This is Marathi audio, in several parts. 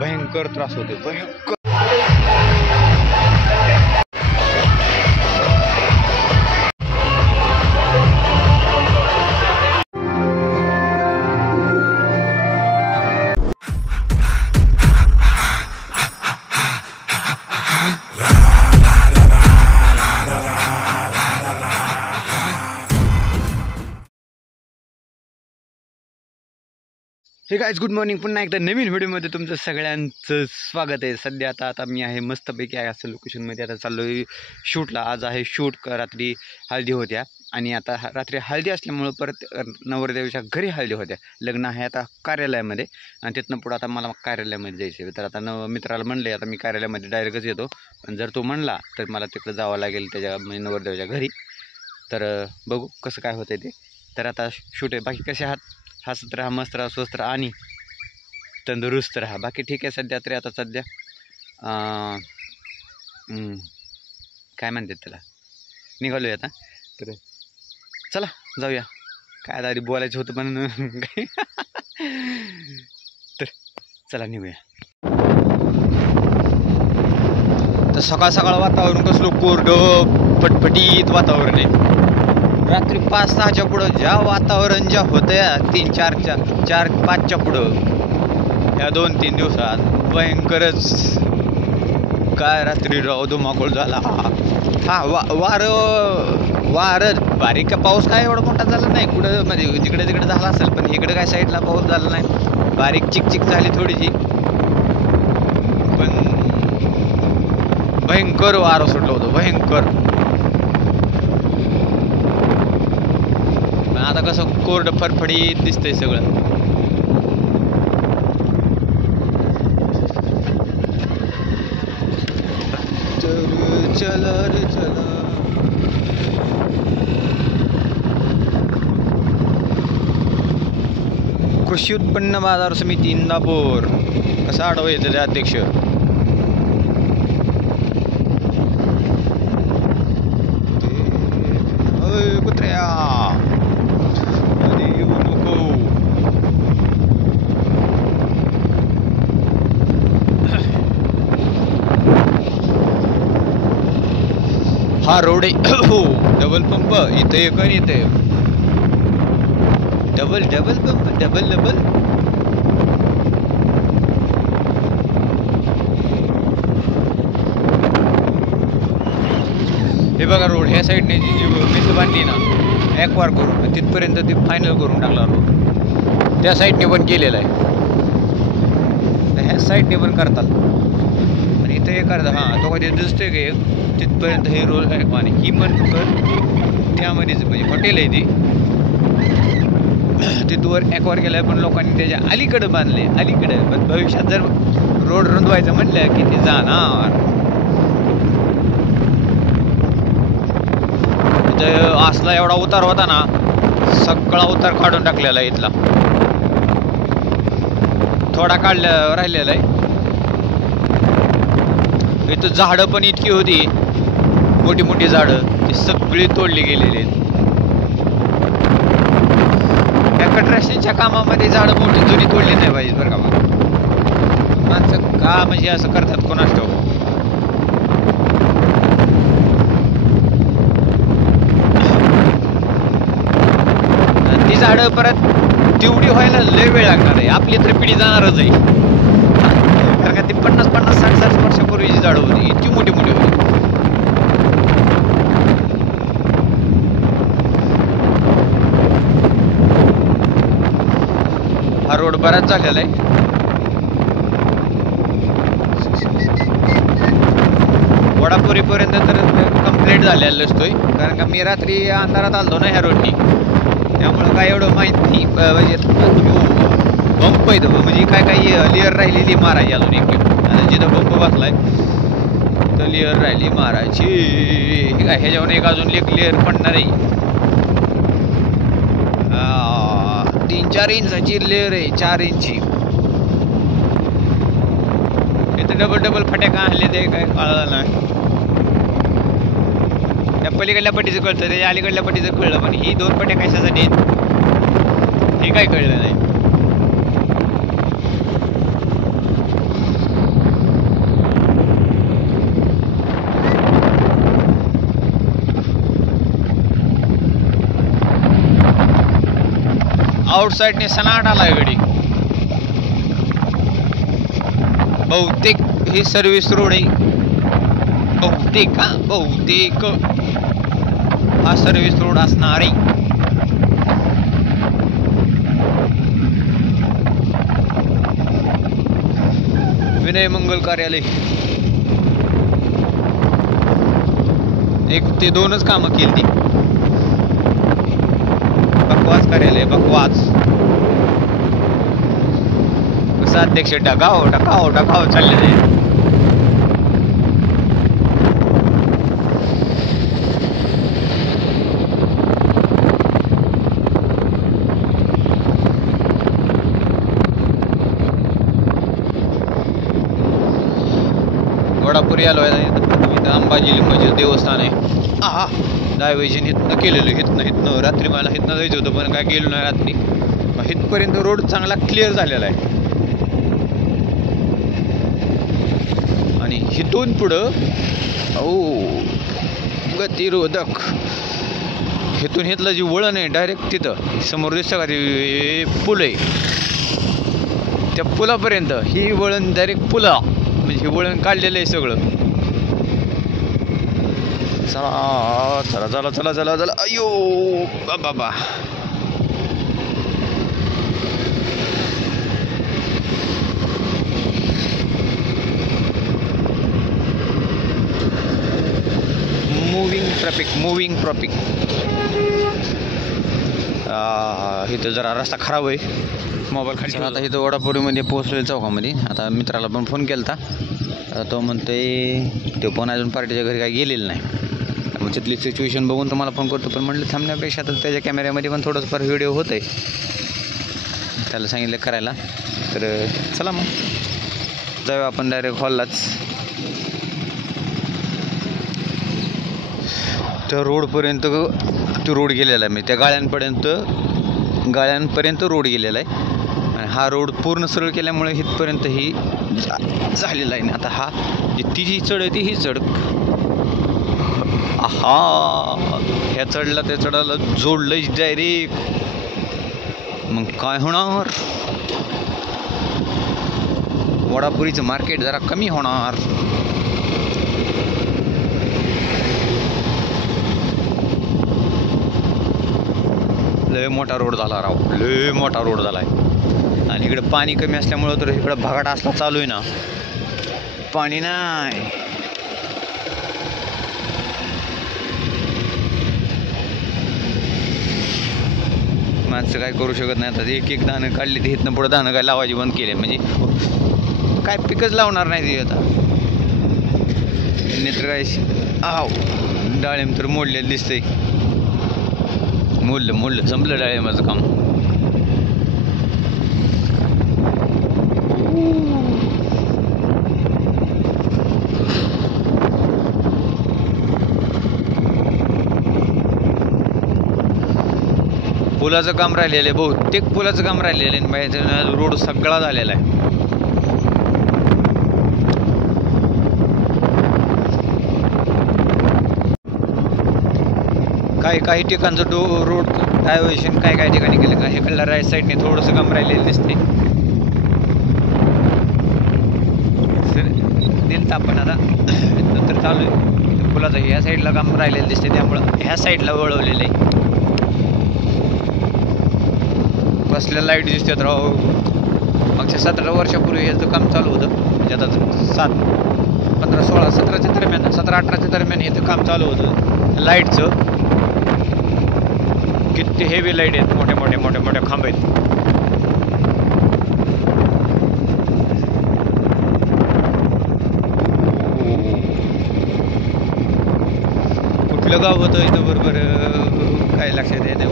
भयंकर त्रास होते, भयंकर. Hey guys, good morning. पुन्हा एकदा नवीन व्हिडिओमध्ये तुमचं सगळ्यांचं स्वागत आहे. सध्या आता मी आहे मस्तपैकी आहे असं लोकेशनमध्ये. आता चाललो आहे शूटला. आज आहे शूट. रात्री हळदी होत्या आणि आता रात्री हळदी असल्यामुळं परत नवरदेवाच्या घरी हळदी होत्या. लग्न आहे आता कार्यालयामध्ये आणि तिथनं पुढं आता मला कार्यालयामध्ये जायचं आहे. तर आता मित्राला म्हणले आता मी कार्यालयामध्ये डायरेक्टच येतो, पण जर तो म्हणला तर मला तिकडं जावं लागेल त्याच्या म्हणजे नवरदेवाच्या घरी. तर बघू कसं काय होतं ते. तर आता शूट आहे. बाकी कसे आहात? हसत राहा, मस्त राहा, स्वस्त राहा आणि तंदुरुस्त राहा. बाकी ठीक आहे सध्या तरी. आता सध्या काय म्हणतात त्याला, निघालो आहे आता. तर चला जाऊया. काय आधी बोलायचं होतं पण तर चला निघूया. तर सकाळ सकाळ वातावरण कसलं कोरडं फटफटीत वातावरण आहे. रात्री 5-6च्या पुढं ज्या वातावरण ज्या होत्या 3-4-5च्या पुढं ह्या 2-3 दिवसात भयंकरच. काय रात्री राव धुमाकूळ झाला. हा वारं बारीक. पाऊस काय एवढा मोठा झाला नाही कुठं, म्हणजे जिकडे तिकडे झाला असेल, पण इकडे काय साईडला पाऊस झाला नाही. बारीक चिकचिक झाली थोडीशी, पण भयंकर वारं सुटलं होतं, भयंकर. आता कसं कोरड फडफडीत दिसतंय सगळं. चला रे चला. कृषी उत्पन्न बाजार समिती इंदापूर. कसं आडवं येतं ते अध्यक्ष. कुत्र्या हा रोड आहे. हो, डबल पंप इथं एक आणि इथे डबल पंप, डबल. हे बघा रोड ह्या साईडने जी मेस बांधली ना ॲक्वार करून तिथपर्यंत ती फायनल करून टाकला रोड. त्या साईडने पण केलेला आहे, ह्या साईडने पण करतात. आणि इथं एक अर्धा हां तो कधी दिसतोय का एक तिथपर्यंत हे रोड आहे. आणि ही पण त्यामध्येच म्हणजे हॉटेल आहे ती. तिथवर ॲक्वार केलं आहे, पण लोकांनी त्याच्या अलीकडं बांधले, अलीकडं. पण भविष्यात जर रोड रुंदवायचं म्हटलं की ते जाणार. तिथं असला एवढा उतार होता ना, सगळा उतार काढून टाकलेला आहे इथला. थोडा राहिलेला आहे. इथं झाडं पण इतकी होती, मोठी मोठी झाडं, ती सगळी तोडली गेलेली आहेत. या कन्स्ट्रक्शनच्या कामामध्ये झाडं मोठी जुनी तोडली नाही पाहिजे बरं का. माणसं का म्हणजे असं करतात कोणास ठाऊक. ती झाडं परत तेवढी व्हायला लय वेळ लागणार आहे. आपली तर पिढी जाणारच आहे, कारण का ती 50-60 वर्षापूर्वीची झाडं होती, इतकी मोठी मोठी होती. हा रोड बराच झालेला आहे. वडापुरीपर्यंत तर कंप्लीट झालेला असतोय, कारण का मी रात्री अंधारात आलतो ना ह्या रोडनी, त्यामुळं काय एवढं माहीत नाही. म्हणजे बंप आहे म्हणजे काय लेअर राहिलेली मारायची अजून एक. आणि जिथं बंप बसलाय तर लेअर राहिली मारायची. काय ह्याच्यावर एक अजून एक लेअर पडणार आहे. 3-4 इंचाची लेअर आहे, 4 इंची. इथं डबल फटाका आणले ते काय कळलं नाही. त्या पलीकडल्या पट्टीचं कळतं, त्याच्या अलीकडल्या पट्टीचं कळलं, पण ही 2 पट्या कशासाठी हे काय कळलं नाही. रोड साईडने सनाट आलाय गडी. बहुतेक हे सर्व्हिस रोड आहे. बहुतेक हा सर्व्हिस रोड असणार आहे. विनय मंगल कार्यालय. एक ते दोनच कामं केली ती. बकवास कार्यालय बकवास. कसं अध्यक्ष ढगाव चालले ते. वडापुरी आलो आहे. इथं अंबाजी लिंबाचं देवस्थान आहे. डायव्हर्जन इथनं केलेलं. इथनं रात्री मला इथनं जायचं होतं पण काय गेलो नाही रात्री. इथपर्यंत रोड चांगला क्लिअर झालेला आहे. आणि इथून पुढं गतिरोधक. इथून इथलं जी वळण आहे डायरेक्ट तिथं समोर दिसतं का ते पूल आहे. त्या पुलापर्यंत ही वळण डायरेक्ट पुला म्हणजे वळण काढलेलं आहे सगळं. चला अयो बाबा. Moving traffic. इथं जरा रस्ता खराब आहे. मोबाईल खाली. आता इथं वडापुरीमध्ये पोहोचलेलं चौकामध्ये. आता मित्राला पण फोन केला होता. तो म्हणतोय तो पण अजून पार्टीच्या घरी काही गेलेलं नाही. मग तिथली सिच्युएशन बघून तुम्हाला फोन करतो. पण म्हटलं थांबण्यापेक्षा तर त्याच्या कॅमेऱ्यामध्ये पण थोडंसं व्हिडिओ होत आहे. त्याला सांगितलं करायला. तर चला मग जाऊया आपण डायरेक्ट हॉललाच. त्या रोडपर्यंत तो रोड गेलेला आहे. म्हणजे त्या गाळ्यांपर्यंत रोड गेलेला आहे. आणि हा रोड पूर्ण सरळ केल्यामुळे इथपर्यंत ही झालेला आहे. आता हा ती जी चढ आहे ती ही चढ. ह्या चढला त्या चढाला जोडलंच डायरेक्ट. मग काय होणार. वडापुरीचं मार्केट जरा कमी होणार. लय मोठा रोड झाला राव. लय मोठा रोड झालाय. आणि इकडे पाणी कमी असल्यामुळं तर इकडं भागाट असला चालू आहे ना. पाणी नाही. माणसं काय करू शकत नाही. आता एक दाणं काढली ते इथनं पुढं दाणं काय लावायची बंद केले. म्हणजे काय पिकच लावणार नाही ते आता. नेत्र काय डाळिंब तर मोडलेलं दिसतंय. मोडलं संपलं डाळिंबाचं काम. पुलाचं काम राहिलेलं आहे. बहुतेक पुलाचं काम राहिलेलं आहे. बाहेरचा रोड सगळा झालेला आहे. काही ठिकाणचं रोड डायव्हर्शन काही ठिकाणी केलं का. इकडल्या राईट साईडने थोडंसं काम राहिलेलं दिसते. दिलं आपण आता नंतर चालू आहे. पुलाचं ह्या साईडला काम राहिलेलं दिसते त्यामुळं ह्या साईडला वळवलेलं आहे. कसल्या लाईट दिसतात राव. मागच्या 17 वर्षापूर्वी ह्याचं काम चालू होतं. म्हणजे आता 15, 16, 17च्या दरम्यान 17, 18च्या दरम्यान ह्याचं काम चालू होतं लाईटचं. किती हेवी लाईट आहेत. मोठे खांब आहेत. कुठलं गाव होतं इथं बरोबर काय लक्षात येते.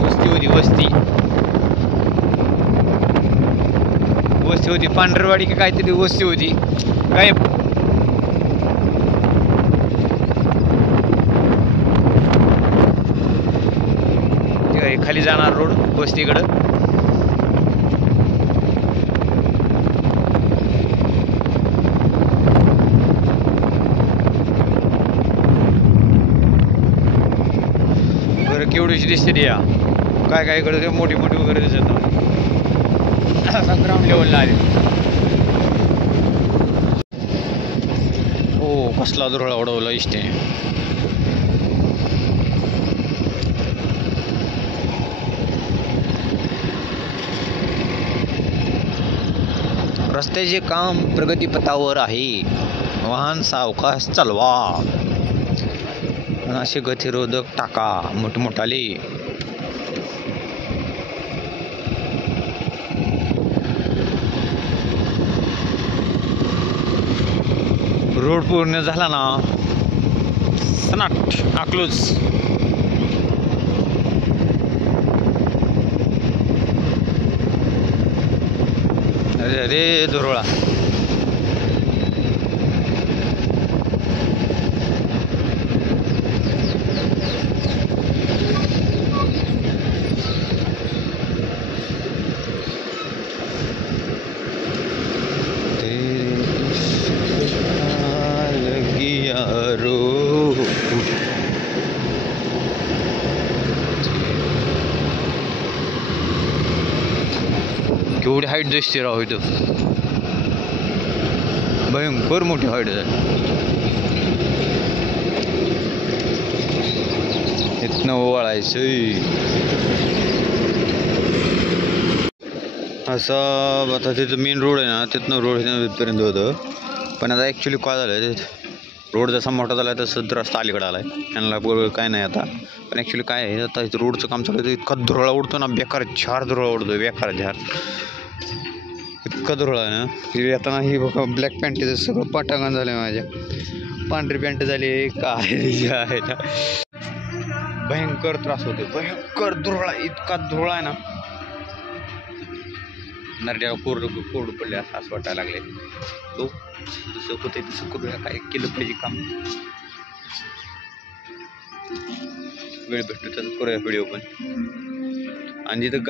वस्ती होती पांढरवाडी की काहीतरी वस्ती होती काय. खाली जाणार रोड वस्तीकडं. बरं केवढीशी दिसते या काय इकडे मोठी वगैरे दिसत. ग्राउंड लेवलला आले. हो कसला दुरळा उडवला इष्टे. रस्त्याचे काम प्रगतीपथावर आहे. वाहन सावकाश चालवा. असे गतिरोधक टाका मोठमोठाले. रोड पूर्ण झाला ना सनाट अकलूज. अरे अरे दुरळा. केवढी हाईट दिसते राव इथं. भयंकर मोठी हाईट आहे. इथनं ओवाळायचं असं. आता तिथं मेन रोड आहे ना तिथनं रोड इथपर्यंत होतं. पण आता ॲक्च्युली काय झालं रोड जसा मोठा झाला तसं रस्ता अलीकडे आला आहे. त्यांना बरोबर काय नाही आता. पण ॲक्च्युली काय आहे आता इथं रोडचं काम चालू आहे. इतका धुरळा उडतो ना बेकार झार धुरळा उडतो बेकार झार. इतका धुरळा आहे ना की येताना ही बघा ब्लॅक पॅन्टीचं सगळं पाटांगण झालं आहे. माझ्या पांढरी पॅन्ट झाली काय जे आहे ना. भयंकर त्रास होतो. भयंकर धुरळा. इतका धुरळा आहे ना नरड्याला कोरड पडले असं वाटायला लागले. तो जसं होते तसं करूया. काय केलं पाहिजे काम. वेळ भेटतो तसं करूया व्हिडिओ पण. आणि जिथं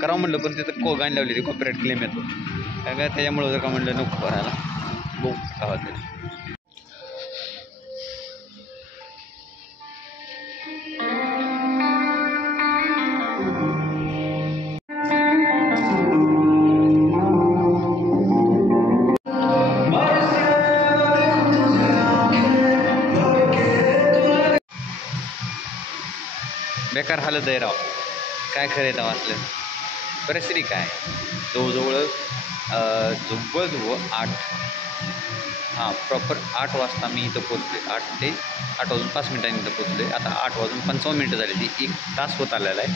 करावं म्हणलं पण तिथं गाणी लावली ती कॉपीराईट क्लेम येतो काय त्याच्यामुळं जर का म्हणलं नको करायला. बघू काय होतं. बेकार हालत आहे राव. काय खरं आहे वाचलं. परिस्थिती काय जवळजवळ 8 8 वाजता मी इथं पोचले. 8 वाजून 5 मिनिटांनी इथं पोचले. आता 8 वाजून 55 झाले. ती 1 तास होत आलेला आहे.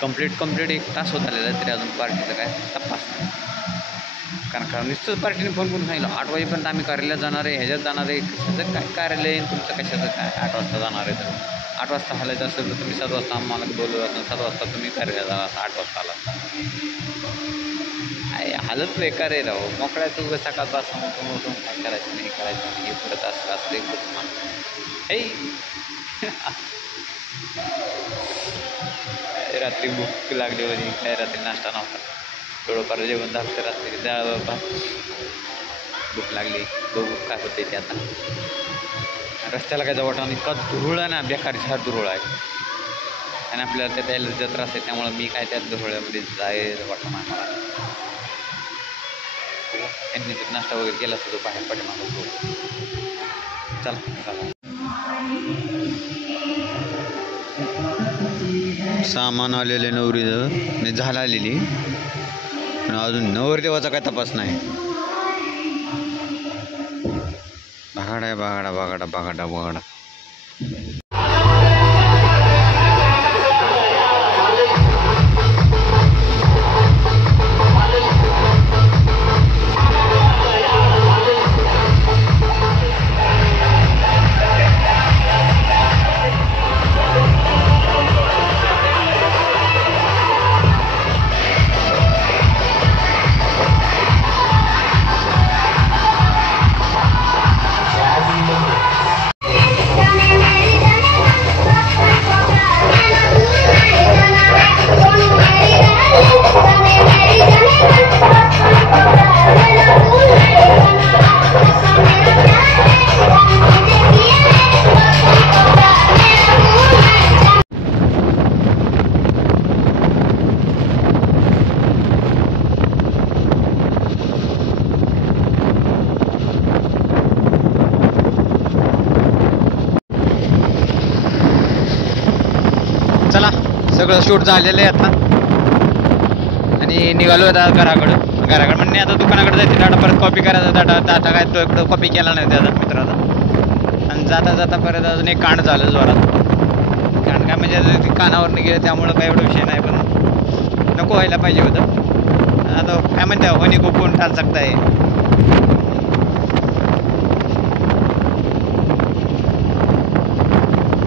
कंप्लीट 1 तास होत आलेला आहे. तरी अजून पार्टीचा काय तपास नाही. कारण नुसतंच पार्टीने फोन करून सांगितलं 8 वाजेपर्यंत आम्ही कार्यालयात जाणार आहे. ह्याच्यात जाणार आहे. कशाचं काय कार्यालय तुमचं कशाचं काय 8 वाजता जाणार आहे. तर 8 वाजता हलायचं असेल तर तुम्ही 7 वाजता आम्हाला बोलवलं असं 7 वाजता तुम्ही कार्यालयात जाणार. 8 वाजता आला हालत बेकार आहे राव. मोकळ्याचं उभं सकाळचं असं उठून काय करायचं नाही करायचं नाही. हे परत असं असं एक रात्री भूक लागली होती. काय रात्री नाश्ता नव्हता. थोडंफार जेवण झालं तर रात्री डाळ भात. भूक लागली. बघू काय होते ते आता. रस्त्याला काय जवळ इतका धुरळा ना बेकार झार धुरळा आहे. आणि आपल्याला त्या एलर्जीचा त्रास आहे. त्यामुळं मी काय त्या धुरळ्यामध्ये जायचं वाटतं नाही मला. त्यांनी जर नाश्ता वगैरे केला असतो तो बाहेर पाठीमागं. चला सामान आलेले नवरीचं झालं आलेली. पण अजून नवरदेवाचा काय तपास नाही. बागाडा सगळं शूट झालेलं आहे आता आणि निघालो आता घराकडं म्हणणे आता दुकानाकडे जायचं डाटा परत कॉपी करायचा डाटा काय तो इकडं कॉपी केला नाही त्याचा मित्राचा आणि जाता जाता परत अजून एक कांड झालं जोरात. कांड काय म्हणजे ते कानावरनं गेलं त्यामुळं काय एवढा विषय नाही पण नको व्हायला पाहिजे होतं. आता काय म्हणते होणी को कोण टाळ सकता है.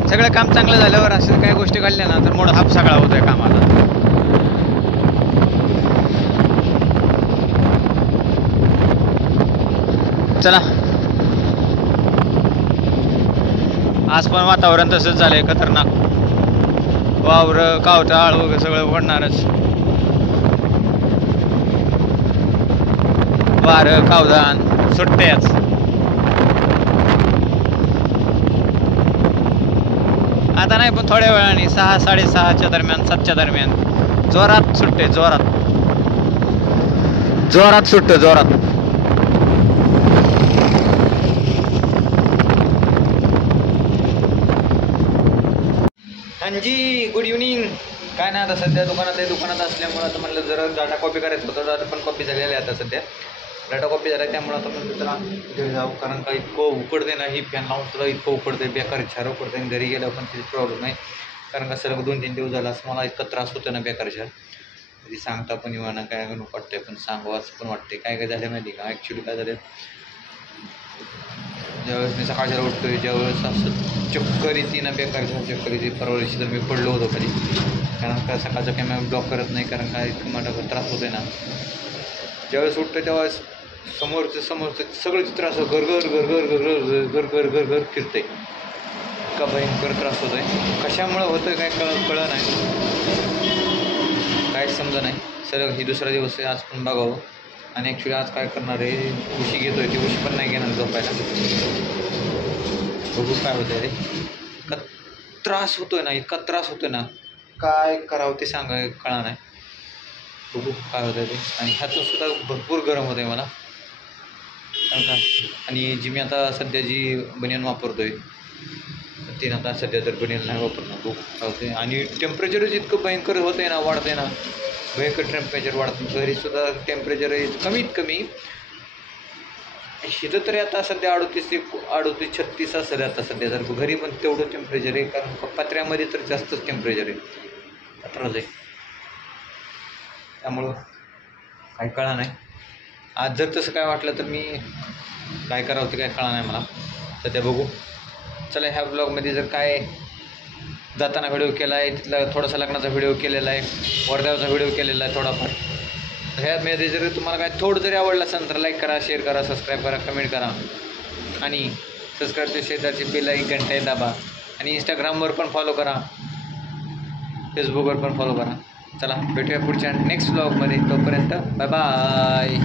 सगळं काम चांगलं झाल्यावर असं काही गोष्टी घडल्या ना तर मोठा हाप सगळा होतोय कामाला. चला आज पण वातावरण तसंच झालंय खतरनाक. वावर कावटाळ वगैरे सगळं पडणारच. वारं कावदान सुट्ट्याच. आता नाही पण थोड्या वेळाने 6 साडेसहाच्या दरम्यान 7च्या दरम्यान जोरात सुट्टे जोरात सुट्टे जोरात. जी गुड इव्हनिंग. काय नाही आता सध्या दुकानात असल्यामुळं आता म्हणलं जरा डाटा कॉपी करायचं होतं. डाटा पण कॉपी झालेला आहे आता सध्या. डाटा कॉपी झाला त्यामुळे आता म्हणलं जरा घरी जाऊ कारण का इतकं उकडते ना ही फॅन लावून सुद्धा इतकं उकडते बेकार छार उकडते आणि घरी गेल्यावर पण तिथे प्रॉब्लेम आहे कारण का सलग 2-3 दिवस झाला असं मला इतका त्रास होतो ना बेकार छार. कधी सांगता पण येऊ ना काय नको वाटतंय पण सांगावं असं पण वाटते. काय झालं माहिती का ॲक्च्युली काय झालं ज्यावेळेस मी सकाळच्या उठतोय ज्यावेळेस असं चक्कर येते ना बेकार चक्कर येते. परवा दिवशी तर मी पडलो होतो खाली कारण का सकाळचं काय मी ब्लॉक करत नाही कारण का इतकं माझा त्रास होतोय ना. ज्यावेळेस उठतो त्यावेळेस समोरचं सगळं चित्र असं घर फिरतंय. इतका भयंकर त्रास होतोय. कशामुळं होतोय काय कळलं नाही काहीच समजा नाही. सर ही दुसरा दिवस आहे आज पण बघावं आणि ॲक्च्युली आज काय करणार आहे उशी घेतोय ती उशी पण नाही घेणार झोपायला. बघू काय होतं रे. इतका त्रास होतोय ना इतका त्रास होतोय ना काय करावं ते सांगा कळा नाही. बघू काय होतं ते. आणि ह्यातून सुद्धा भरपूर गरम होतं आहे मला कारण का आणि जी मी आता सध्या जी बनियन वापरतोय ते ना आता सध्या तर बनियन नाही वापरणार. बघू काय होतं आहे. आणि टेम्परेचरच इतकं भयंकर होतं आहे ना वाढतं आहे ना भयंकर टेम्परेचर वाढतं. घरीसुद्धा टेम्परेचर आहे कमीत कमी इथं तरी आता सध्या 38-36 असेल आता सध्या जर घरी पण तेवढं टेम्परेचर आहे कारण पत्र्यामध्ये तर जास्तच टेम्परेचर आहे. त्रास आहे त्यामुळं काय कळा नाही. आज जर तसं काय वाटलं तर मी काय करावं ते काय कळा नाही मला सध्या. बघू चला ह्या ब्लॉगमध्ये जर काय जाताना व्हिडिओ केला आहे तिथला थोडासा लग्नाचा व्हिडिओ केलेला आहे वर्ध्याचा व्हिडिओ केलेला आहे थोडाफार. ह्यामध्ये जर तुम्हाला काय थोडं जरी आवडलं असेल तर लाईक करा शेअर करा सबस्क्राईब करा कमेंट करा आणि सबस्क्राईबच्या शेजारची बेल आयकॉन घंटा दाबा आणि इंस्टाग्रामवर पण फॉलो करा फेसबुकवर पण फॉलो करा. चला भेटूया पुढच्या नेक्स्ट ब्लॉगमध्ये. तोपर्यंत बाय बाय.